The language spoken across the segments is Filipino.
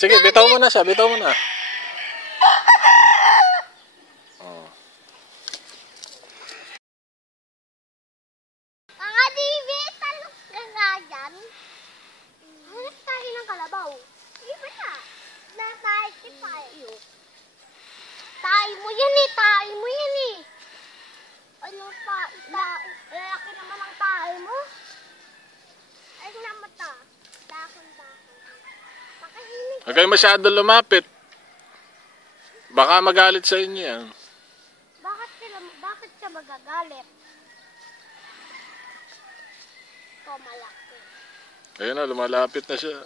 sige, bitaw mo na siya, bitaw mo na. Oh. Mga dibi, talok ka nga dyan. Hanap tayo ng kalabaw. Iba na. Natay tayo. Tayo mo yan eh, tayo mo yan eh. Ano pa, laki naman ang tayo mo. Ay naman ta. Huwag kayo masyado lumapit. Baka magalit sa inyo yan. Bakit siya magagalit? Ito malaki. Ayun na, lumalapit na siya.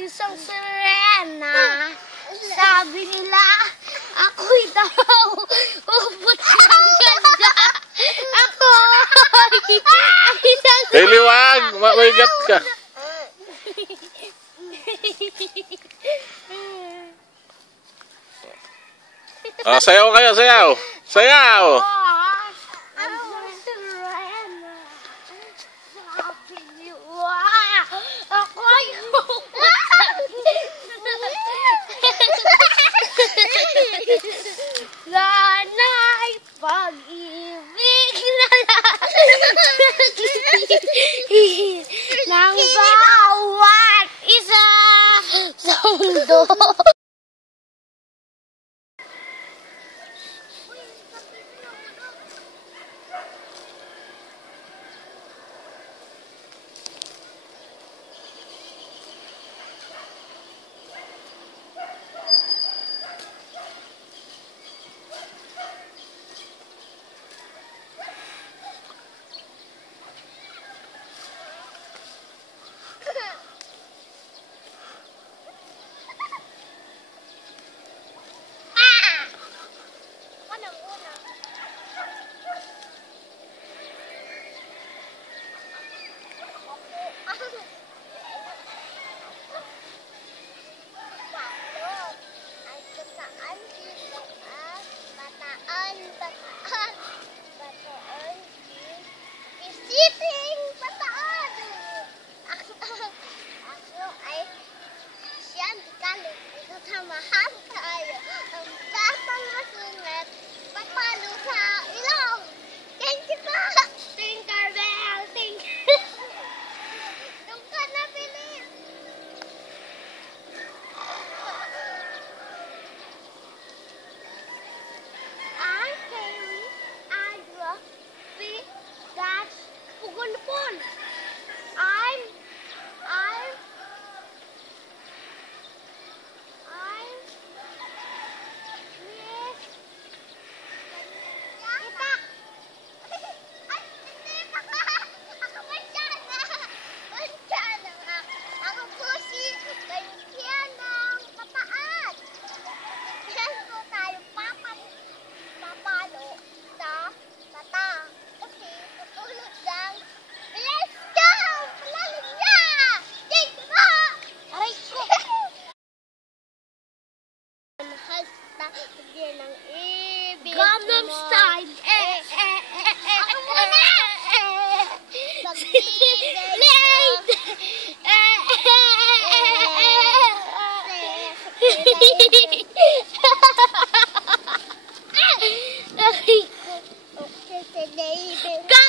Isang sirena. Sabi nila, ako'y daw ubot ng ganda. Ako ang isang Eh, liwag! Maigat ka. Sayaw kayo, sayaw! Sayaw! Sana'y pag-ibig na lang ng bawat isa sa mundo. Mahal tayo. Ang batang masungat, papalo sa ilong. Thank you po. Tinkerbell, thank you. Doon ka na, bilis. I'm Kaylee. I draw big, that's pugol-pul. I'm Gangnam Style. Ako muna. Late. Okay,